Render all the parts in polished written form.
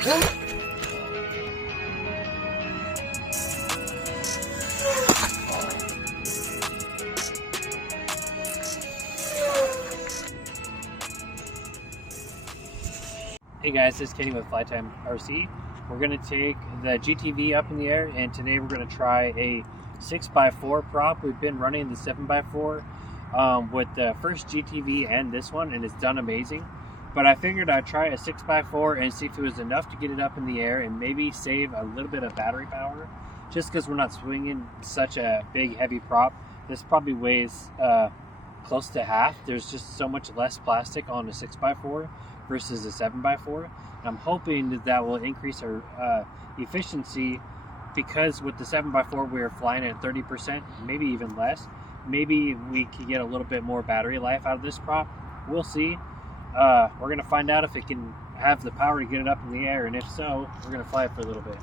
Hey guys, this is Kenny with Flytime RC. We're going to take the GTV up in the air, and today we're going to try a 6x4 prop. We've been running the 7x4 with the first GTV and this one, and it's done amazing. But I figured I'd try a 6x4 and see if it was enough to get it up in the air and maybe save a little bit of battery power, just because we're not swinging such a big heavy prop. This probably weighs close to half. There's just so much less plastic on a 6x4 versus a 7x4. And I'm hoping that will increase our efficiency, because with the 7x4 we were flying at 30%, maybe even less. Maybe we could get a little bit more battery life out of this prop. We'll see. We're going to find out if it can have the power to get it up in the air, and if so, we're going to fly it for a little bit.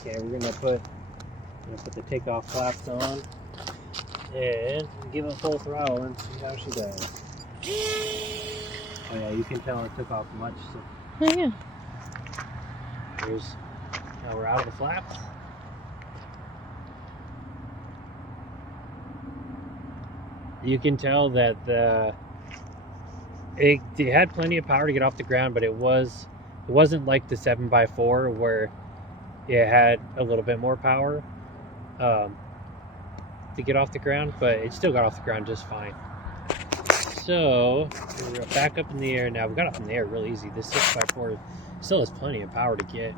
Okay, we're going to put the takeoff flaps on and give it full throttle and see how she does. Oh yeah, you can tell it took off much. So. Oh yeah. Now we're out of the flaps. You can tell that it had plenty of power to get off the ground, but it wasn't like the 7x4 where it had a little bit more power to get off the ground, but it still got off the ground just fine. So we're back up in the air now. We got up in the air really easy. This 6x4 still has plenty of power to get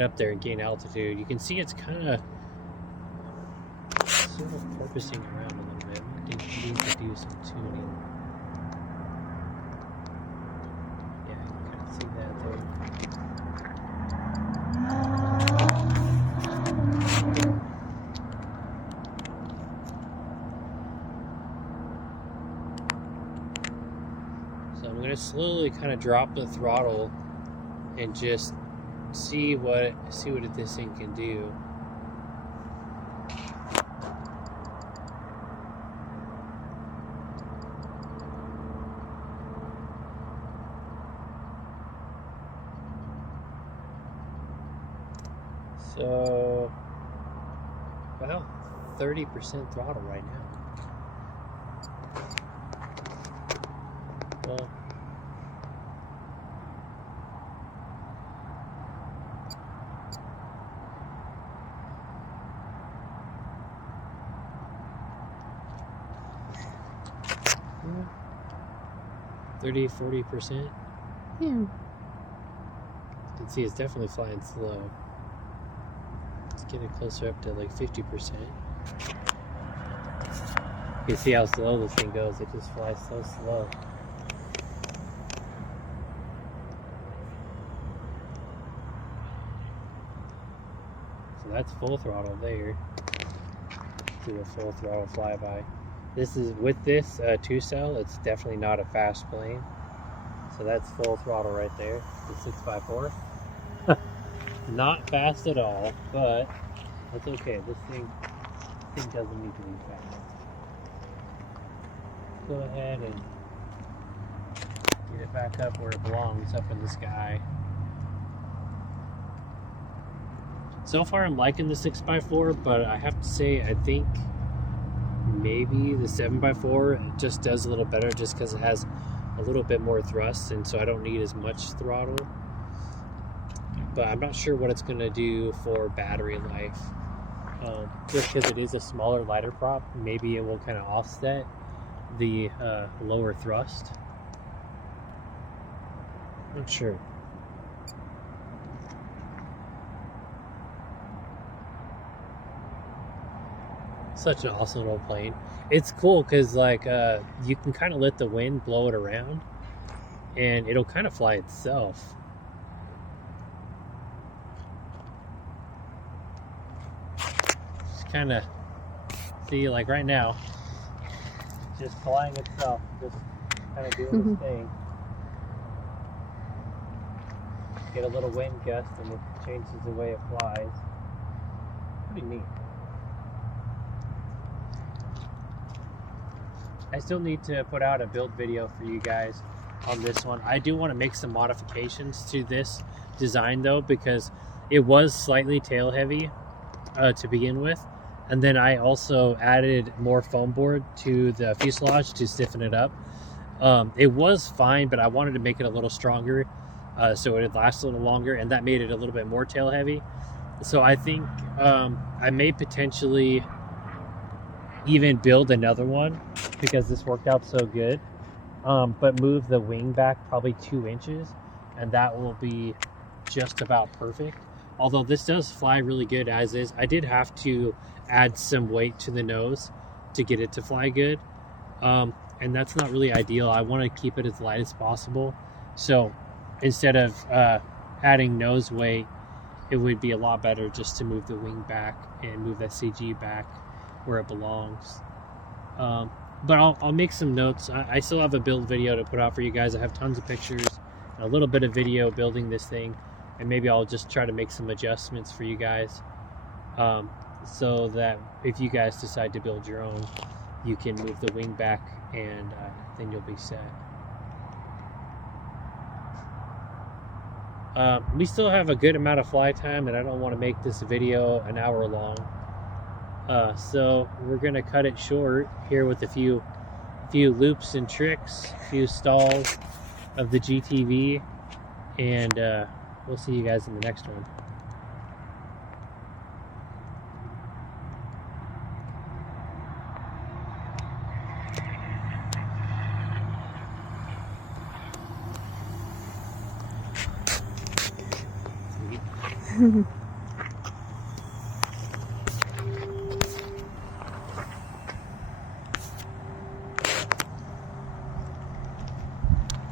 up there and gain altitude. You can see it's kind of sort of porpoising around a little bit. I think it needs to do some tuning. Yeah, you can kind of see that there. So I'm going to slowly kind of drop the throttle and just see what this thing can do. So about 30% throttle right now. Well, yeah, 30–40%. Yeah. You can see it's definitely flying slow. Let's get it closer up to like 50%. You can see how slow this thing goes. It just flies so slow. So that's full throttle there. Do a full throttle flyby. This is with this 2-cell. It's definitely not a fast plane. So that's full throttle right there. The 6x4. Not fast at all, but that's okay. This thing doesn't need to be fast. Go ahead and get it back up where it belongs, up in the sky. So far I'm liking the 6x4, but I have to say I think maybe the 7x4 just does a little better, just because it has a little bit more thrust, and so I don't need as much throttle. But I'm not sure what it's going to do for battery life. Just because it is a smaller, lighter prop, maybe it will kind of offset the lower thrust. Not sure. Such an awesome little plane. It's cool because like you can kind of let the wind blow it around, and it'll kind of fly itself. Kind of see, like right now, just flying itself, just kind of doing its thing. Get a little wind gust and it changes the way it flies. Pretty neat. I still need to put out a build video for you guys on this one. I do want to make some modifications to this design though, because it was slightly tail heavy to begin with, and then I also added more foam board to the fuselage to stiffen it up. It was fine, but I wanted to make it a little stronger so it would last a little longer, and that made it a little bit more tail heavy. So I think I may potentially even build another one because this worked out so good, but move the wing back probably 2 inches, and that will be just about perfect. Although this does fly really good as is, I did have to add some weight to the nose to get it to fly good, and that's not really ideal. I want to keep it as light as possible, so instead of adding nose weight, it would be a lot better just to move the wing back and move that CG back where it belongs. But I'll make some notes. I still have a build video to put out for you guys. I have tons of pictures, a little bit of video building this thing, and maybe I'll just try to make some adjustments for you guys, so that if you guys decide to build your own, you can move the wing back, and then you'll be set. We still have a good amount of fly time, and I don't want to make this video an hour long. So we're gonna cut it short here with a few loops and tricks, a few stalls of the GTV, and we'll see you guys in the next one.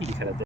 You can cut it there.